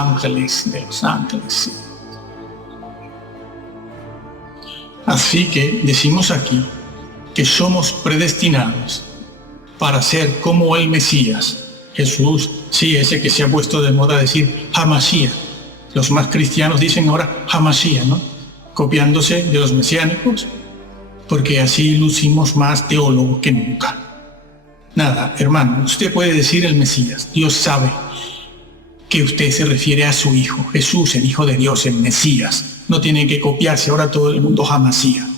ángeles, de los ángeles. Sí. Así que decimos aquí que somos predestinados para ser como el Mesías, Jesús, sí, ese que se ha puesto de moda decir Hamashiach. Los más cristianos dicen ahora Hamashiach, ¿no? Copiándose de los mesiánicos, porque así lucimos más teólogos que nunca. Nada, hermano, usted puede decir el Mesías. Dios sabe que usted se refiere a su Hijo, Jesús, el Hijo de Dios, el Mesías. No tiene que copiarse ahora todo el mundo Hamashiach.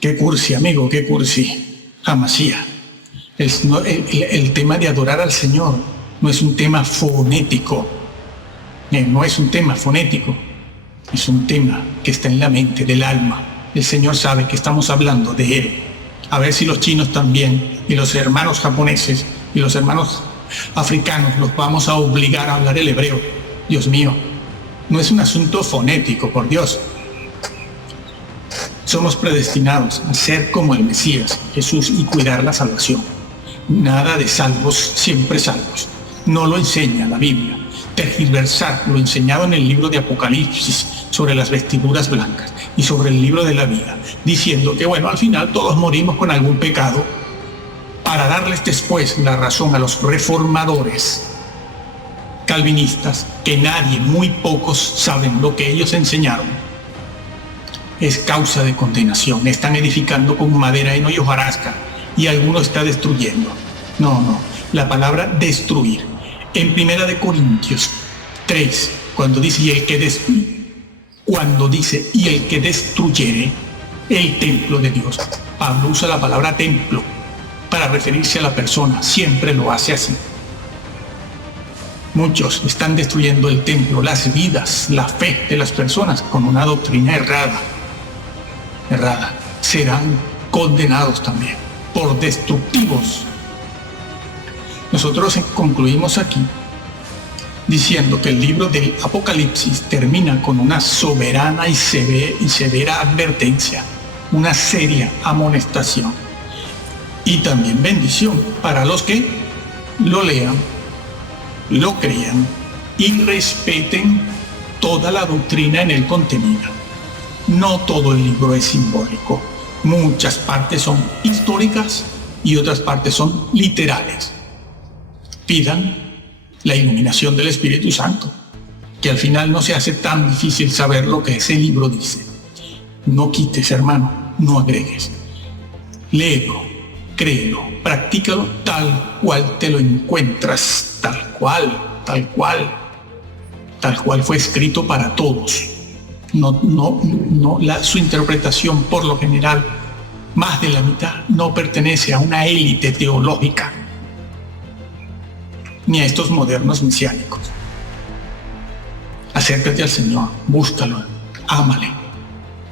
Qué cursi, amigo, qué cursi. Hamashiach. El tema de adorar al Señor no es un tema fonético. No es un tema fonético. Es un tema que está en la mente, del alma. El Señor sabe que estamos hablando de Él. A ver si los chinos también, y los hermanos japoneses, y los hermanos africanos, los vamos a obligar a hablar el hebreo. Dios mío, no es un asunto fonético, por Dios. Somos predestinados a ser como el Mesías, Jesús, y cuidar la salvación. Nada de salvos, siempre salvos. No lo enseña la Biblia. Tergiversar lo enseñado en el libro de Apocalipsis sobre las vestiduras blancas y sobre el libro de la vida, diciendo que bueno, al final todos morimos con algún pecado, para darles después la razón a los reformadores calvinistas, que nadie, muy pocos saben lo que ellos enseñaron. Es causa de condenación. Están edificando con madera, heno y hojarasca, y alguno está destruyendo. No, la palabra destruir. En 1 Corintios 3, cuando dice, y el que destruyere el templo de Dios, Pablo usa la palabra templo para referirse a la persona, siempre lo hace así. Muchos están destruyendo el templo, las vidas, la fe de las personas con una doctrina errada. Serán condenados también por destructivos. Nosotros concluimos aquí diciendo que el libro del Apocalipsis termina con una soberana y severa advertencia, una seria amonestación y también bendición para los que lo lean, lo crean y respeten toda la doctrina en el contenido. No todo el libro es simbólico. Muchas partes son históricas y otras partes son literales. Pidan la iluminación del Espíritu Santo, que al final no se hace tan difícil saber lo que ese libro dice. No quites, hermano, no agregues. Léelo, créelo, practícalo tal cual te lo encuentras, tal cual fue escrito para todos. Su interpretación, por lo general, más de la mitad, no pertenece a una élite teológica, ni a estos modernos mesiánicos. Acércate al Señor, búscalo, ámale.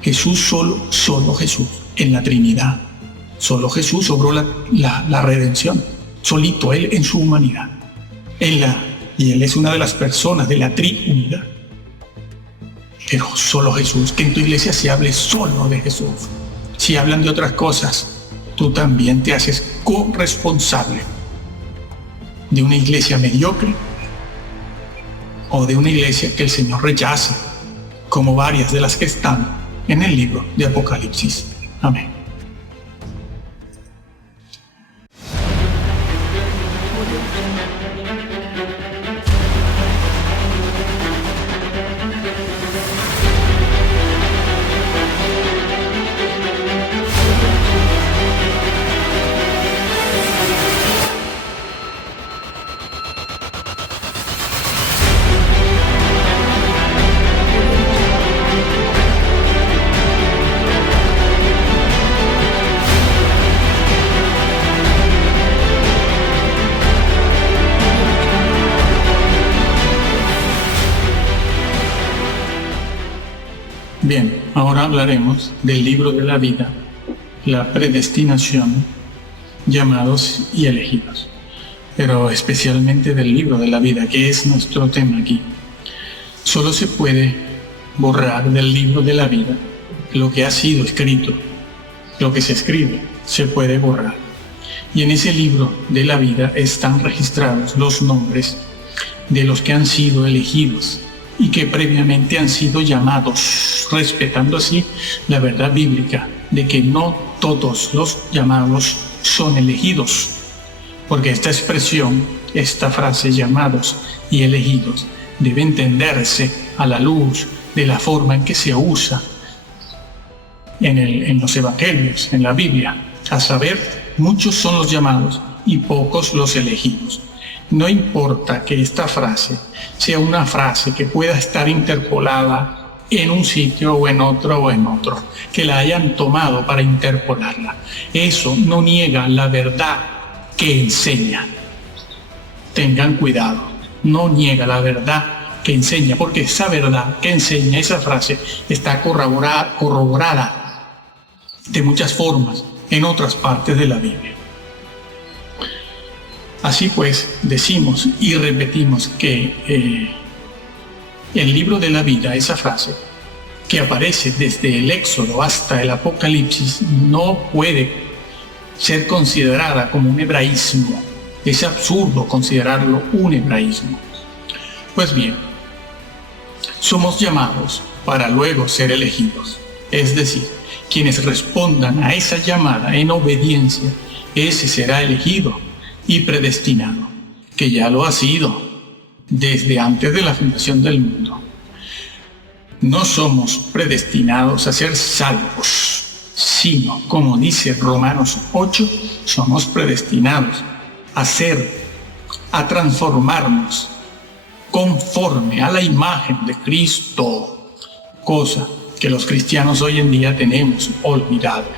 Jesús, solo Jesús, en la Trinidad. Solo Jesús obró la redención, solito Él en su humanidad. Y Él es una de las personas de la triunidad. Pero solo Jesús, que en tu iglesia se hable solo de Jesús. Si hablan de otras cosas, tú también te haces corresponsable de una iglesia mediocre o de una iglesia que el Señor rechaza, como varias de las que están en el libro de Apocalipsis. Amén. Bien, ahora hablaremos del libro de la vida, la predestinación, llamados y elegidos, pero especialmente del libro de la vida, que es nuestro tema aquí. Solo se puede borrar del libro de la vida lo que ha sido escrito, lo que se escribe, se puede borrar. Y en ese libro de la vida están registrados los nombres de los que han sido elegidos y que previamente han sido llamados, respetando así la verdad bíblica de que no todos los llamados son elegidos, porque esta expresión, esta frase llamados y elegidos, debe entenderse a la luz de la forma en que se usa en los evangelios, en la Biblia, a saber, muchos son los llamados y pocos los elegidos. No importa que esta frase sea una frase que pueda estar interpolada en un sitio o en otro, que la hayan tomado para interpolarla. Eso no niega la verdad que enseña. Tengan cuidado, no niega la verdad que enseña, porque esa verdad que enseña, esa frase, está corroborada de muchas formas en otras partes de la Biblia. Así pues, decimos y repetimos que el libro de la vida, esa frase que aparece desde el Éxodo hasta el Apocalipsis, no puede ser considerada como un hebraísmo. Es absurdo considerarlo un hebraísmo. Pues bien, somos llamados para luego ser elegidos. Es decir, quienes respondan a esa llamada en obediencia, ese será elegido y predestinado, que ya lo ha sido desde antes de la fundación del mundo. No somos predestinados a ser salvos, sino, como dice Romanos 8, somos predestinados a transformarnos conforme a la imagen de Cristo, cosa que los cristianos hoy en día tenemos olvidado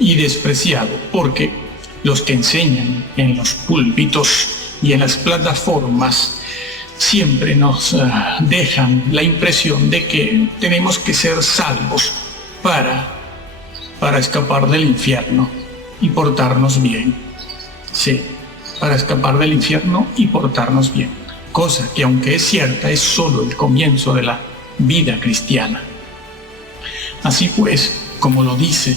y despreciado, porque los que enseñan en los púlpitos y en las plataformas siempre nos dejan la impresión de que tenemos que ser salvos para escapar del infierno y portarnos bien. Sí, para escapar del infierno y portarnos bien. Cosa que, aunque es cierta, es solo el comienzo de la vida cristiana. Así pues, como lo dice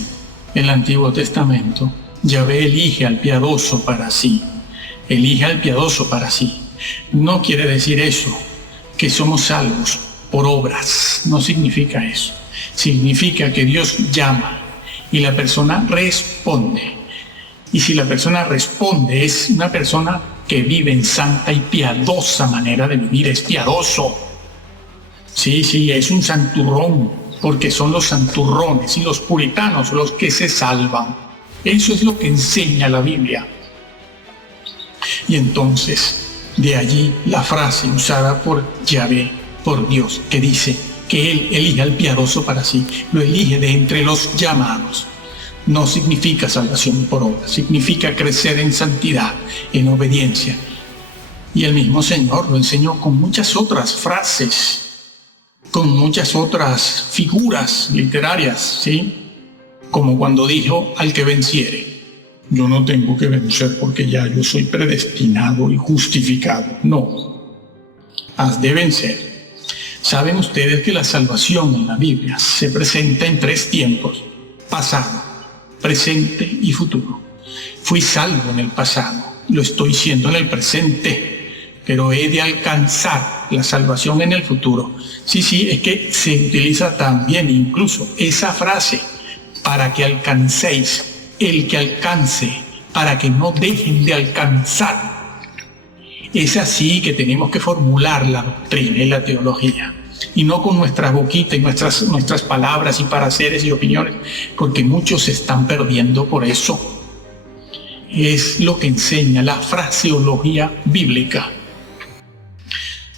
el Antiguo Testamento, Yahvé elige al piadoso para sí. Elige al piadoso para sí. No quiere decir eso, que somos salvos por obras. No significa eso. Significa que Dios llama y la persona responde. Y si la persona responde, es una persona que vive en santa y piadosa manera de vivir. Es piadoso. Sí, es un santurrón, porque son los santurrones y los puritanos los que se salvan. Eso es lo que enseña la Biblia. Y entonces, de allí la frase usada por Yahvé, por Dios, que dice que Él elige al piadoso para sí, lo elige de entre los llamados. No significa salvación por obra, significa crecer en santidad, en obediencia. Y el mismo Señor lo enseñó con muchas otras frases, con muchas otras figuras literarias, ¿sí? Como cuando dijo al que venciere: yo no tengo que vencer porque ya yo soy predestinado y justificado. No, has de vencer. Saben ustedes que la salvación en la Biblia se presenta en 3 tiempos: pasado, presente y futuro. Fui salvo en el pasado, lo estoy siendo en el presente, pero he de alcanzar la salvación en el futuro. Sí, es que se utiliza también incluso esa frase: para que alcancéis, el que alcance, para que no dejen de alcanzar. Es así que tenemos que formular la doctrina y la teología, y no con nuestra boquita y nuestras palabras y pareceres y opiniones, porque muchos se están perdiendo por eso. Es lo que enseña la fraseología bíblica.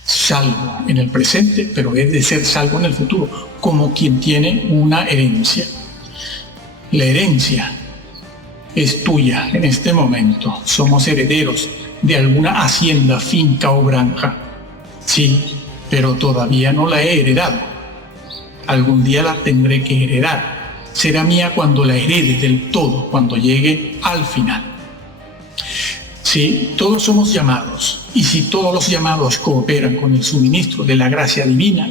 Salvo en el presente, pero es de ser salvo en el futuro, como quien tiene una herencia. La herencia es tuya en este momento. Somos herederos de alguna hacienda, finca o granja. Sí, pero todavía no la he heredado. Algún día la tendré que heredar. Será mía cuando la herede del todo, cuando llegue al final. Sí, todos somos llamados, y si todos los llamados cooperan con el suministro de la gracia divina,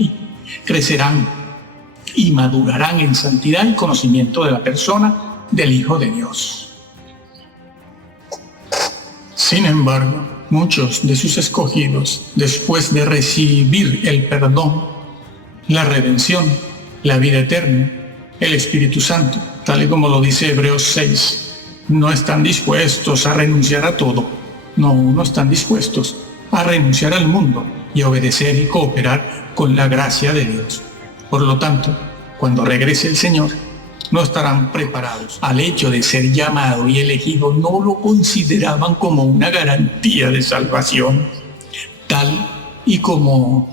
crecerán y madurarán en santidad y conocimiento de la persona del Hijo de Dios. Sin embargo, muchos de sus escogidos, después de recibir el perdón, la redención, la vida eterna, el Espíritu Santo, tal y como lo dice Hebreos 6, no están dispuestos a renunciar a todo. No están dispuestos a renunciar al mundo y a obedecer y cooperar con la gracia de Dios. Por lo tanto, cuando regrese el Señor, no estarán preparados al hecho de ser llamado y elegido. No lo consideraban como una garantía de salvación, tal y como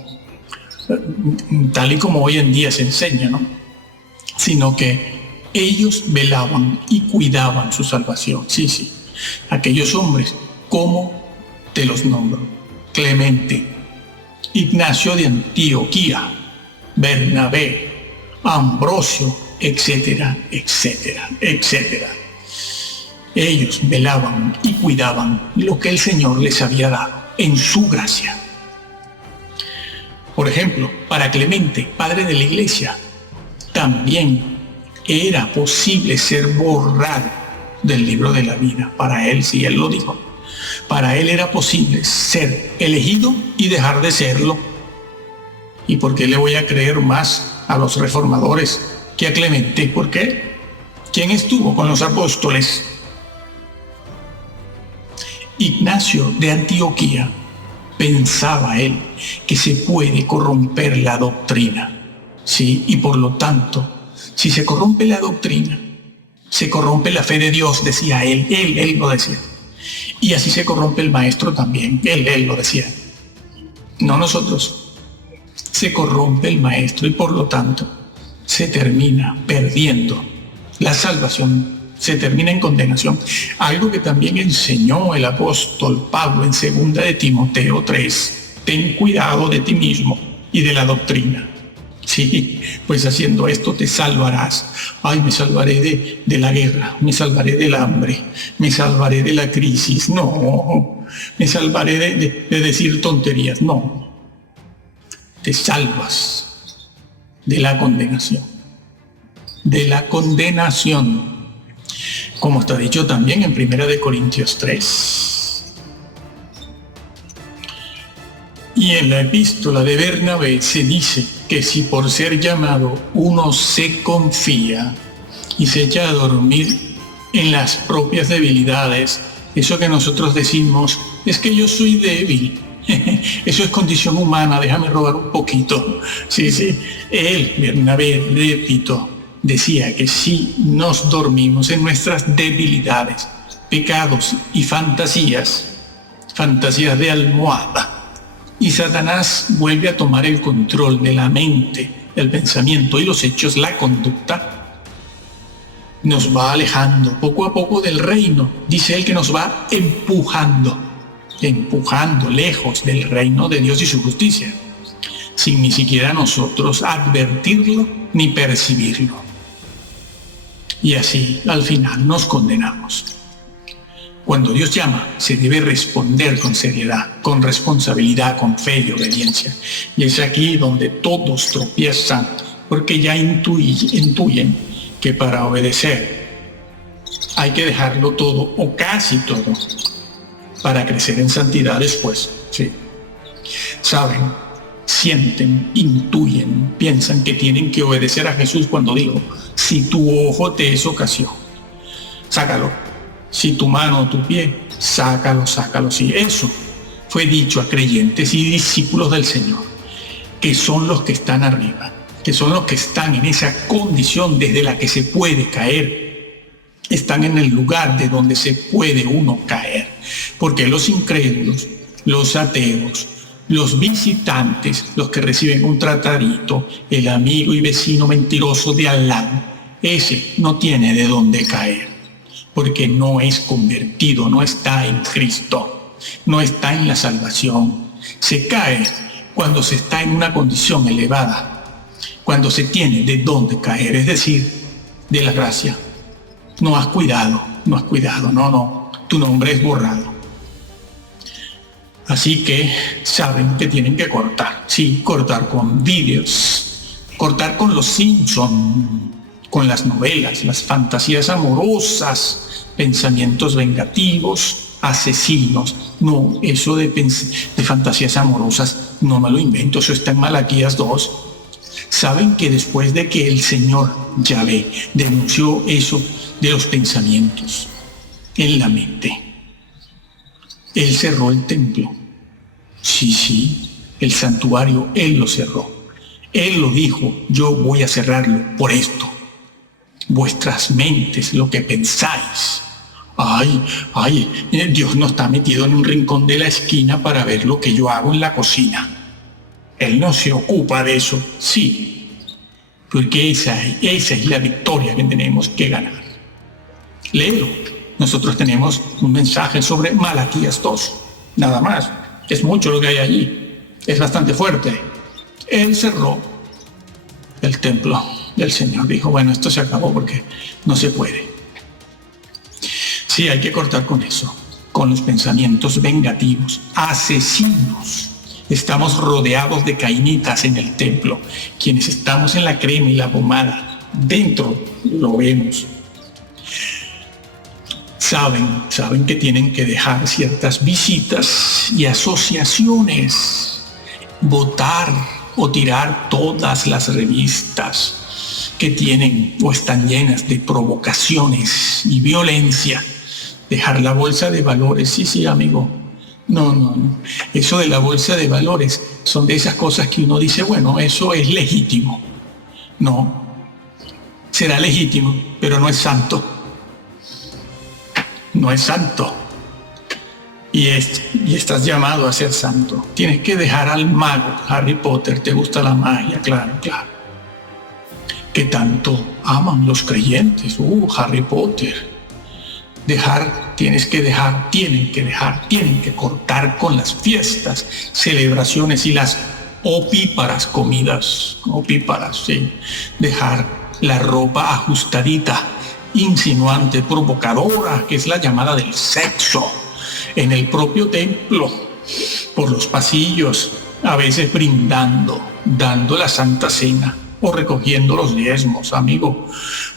hoy en día se enseña, ¿no? Sino que ellos velaban y cuidaban su salvación. Sí. Aquellos hombres, ¿cómo te los nombro? Clemente, Ignacio de Antioquía, Bernabé, Ambrosio, etcétera. Ellos velaban y cuidaban lo que el Señor les había dado en su gracia. Por ejemplo, para Clemente, padre de la iglesia, también era posible ser borrado del libro de la vida. Para él, sí, él lo dijo. Para él era posible ser elegido y dejar de serlo. ¿Y por qué le voy a creer más a los reformadores que a Clemente? ¿Por qué? ¿Quién estuvo con los apóstoles? Ignacio de Antioquía pensaba él que se puede corromper la doctrina. Sí, y por lo tanto, si se corrompe la doctrina, se corrompe la fe de Dios, decía él lo decía. Y así se corrompe el maestro también, él lo decía. No nosotros. Se corrompe el maestro y por lo tanto se termina perdiendo la salvación, se termina en condenación. Algo que también enseñó el apóstol Pablo en 2 de Timoteo 3. Ten cuidado de ti mismo y de la doctrina. Sí, pues haciendo esto te salvarás. Ay, me salvaré de la guerra, me salvaré del hambre, me salvaré de la crisis. No, me salvaré de decir tonterías. No, te salvas de la condenación. De la condenación. Como está dicho también en 1 de Corintios 3. Y en la epístola de Bernabé se dice que si por ser llamado uno se confía y se echa a dormir en las propias debilidades, eso que nosotros decimos es que yo soy débil, eso es condición humana, déjame robar un poquito. Sí, él, Bernabé, repito, decía que si nos dormimos en nuestras debilidades, pecados y fantasías de almohada, y Satanás vuelve a tomar el control de la mente, el pensamiento y los hechos, la conducta, nos va alejando poco a poco del reino. Dice él que nos va empujando lejos del reino de Dios y su justicia, sin ni siquiera nosotros advertirlo ni percibirlo. Y así, al final, nos condenamos. Cuando Dios llama, se debe responder con seriedad, con responsabilidad, con fe y obediencia. Y es aquí donde todos tropiezan, porque ya intuyen que para obedecer hay que dejarlo todo, o casi todo, para crecer en santidad después. Sí. Saben, sienten, intuyen, piensan que tienen que obedecer a Jesús cuando dijo: si tu ojo te es ocasión, sácalo. Si tu mano o tu pie, sácalo. Sí, eso fue dicho a creyentes y discípulos del Señor, que son los que están arriba, que son los que están en esa condición desde la que se puede caer. Están en el lugar de donde se puede uno caer. Porque los incrédulos, los ateos, los visitantes, los que reciben un tratadito, el amigo y vecino mentiroso de al lado, ese no tiene de dónde caer. Porque no es convertido, no está en Cristo, no está en la salvación. Se cae cuando se está en una condición elevada, cuando se tiene de dónde caer, es decir, de la gracia. No has cuidado, no, tu nombre es borrado. Así que saben que tienen que cortar, sí, cortar con vídeos, cortar con los Simpson, con las novelas, las fantasías amorosas, pensamientos vengativos, asesinos. No, eso de fantasías amorosas no me lo invento, eso está en Malaquías 2. Saben que después de que el Señor Yahvé denunció eso de los pensamientos en la mente, Él cerró el templo. Sí, el santuario, Él lo cerró. Él lo dijo, yo voy a cerrarlo por esto. Vuestras mentes, lo que pensáis. Dios no está metido en un rincón de la esquina para ver lo que yo hago en la cocina. Él no se ocupa de eso, sí, porque esa es la victoria que tenemos que ganar. Léelo. Nosotros tenemos un mensaje sobre Malaquías 2, nada más. Es mucho lo que hay allí, es bastante fuerte. Él cerró el templo del Señor, dijo, bueno, esto se acabó porque no se puede. Sí, hay que cortar con eso, con los pensamientos vengativos, asesinos. Estamos rodeados de cainitas en el templo. Quienes estamos en la crema y la pomada, dentro lo vemos. Saben que tienen que dejar ciertas visitas y asociaciones, votar o tirar todas las revistas que tienen o están llenas de provocaciones y violencia. Dejar la bolsa de valores, sí, amigo. No. Eso de la bolsa de valores son de esas cosas que uno dice, bueno, eso es legítimo. No, será legítimo, pero no es santo. No es santo. Y estás llamado a ser santo. Tienes que dejar al mago. Harry Potter, ¿te gusta la magia? Claro. Que tanto aman los creyentes. Harry Potter. Tienen que cortar con las fiestas, celebraciones y las opíparas comidas. Opíparas, sí. Dejar la ropa ajustadita, insinuante, provocadora, que es la llamada del sexo, en el propio templo, por los pasillos, a veces brindando, dando la Santa Cena o recogiendo los diezmos, amigo,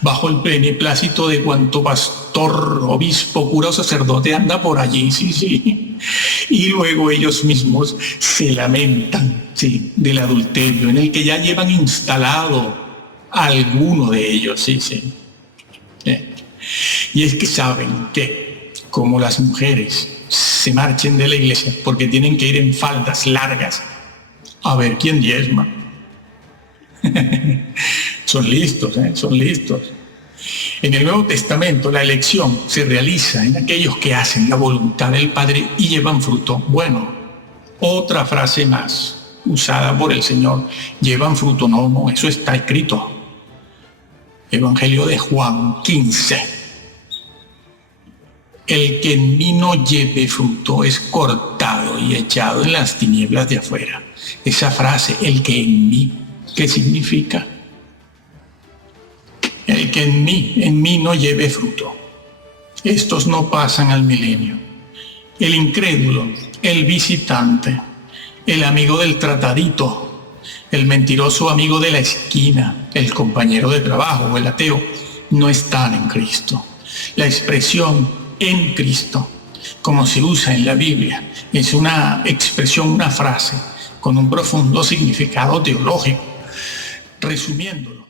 bajo el beneplácito de cuanto pastor, obispo, cura o sacerdote anda por allí, sí. Y luego ellos mismos se lamentan, sí, del adulterio en el que ya llevan instalado a alguno de ellos, sí. Y es que saben que, como las mujeres se marchen de la iglesia porque tienen que ir en faldas largas a ver quién diezma. Son listos. En el Nuevo Testamento la elección se realiza en aquellos que hacen la voluntad del Padre y llevan fruto. Bueno, otra frase más usada por el Señor, llevan fruto. No, eso está escrito. Evangelio de Juan 15. El que en mí no lleve fruto es cortado y echado en las tinieblas de afuera. Esa frase, el que en mí, ¿qué significa? El que en mí no lleve fruto. Estos no pasan al milenio. El incrédulo, el visitante, el amigo del tratadito, el mentiroso amigo de la esquina, el compañero de trabajo o el ateo, no están en Cristo. La expresión en Cristo, como se usa en la Biblia, es una expresión, una frase con un profundo significado teológico. Resumiéndolo,